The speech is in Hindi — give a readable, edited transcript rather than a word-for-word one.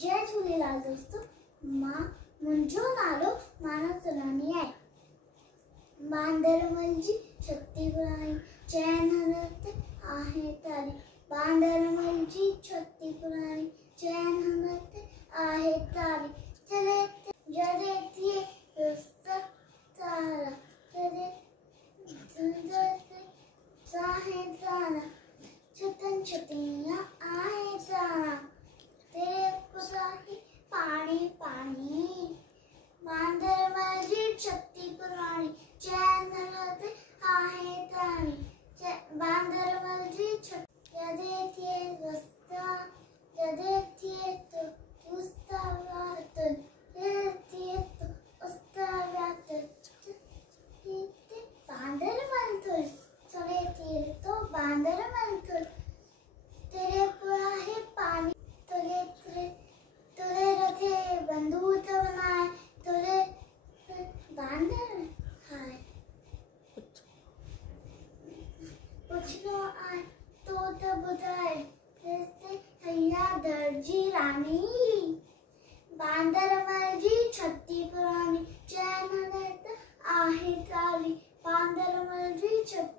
जय झूलेलाल दोस्तों। मां मुंहिंजो नालो मानव सुनानी आहे। बांदरमल जी छत्ती पुराणी चैन हलत आहे तारी। बांदरमल जी छत्ती पुराणी चैन हलत आहे तारी। चले जरे थिए रस्ता तारा चले साहे तारा छतन छतियां आहे तारा तेरे पुरानी पानी पानी। बांदरमल जी छत्ती पुराणी चैन हलत आहे तारी। बांदरमल जी जदे थिए रस्ता जदे थिए तो उसका वातन जदे थिए तो उसका वातन। बांदरमल तुल चले थिए तो बांदरमल तुल तेरे पूरा है पानी तुले तुले रखे बंदूक बनाए तुले बांदर खाए पुछलो आए तो बुधाए जैसे हैया दर्जी रानी। बांदरमल जी छत्ती पुरानी चैन हलत आहे तारी। बांदरमल जी छत्ती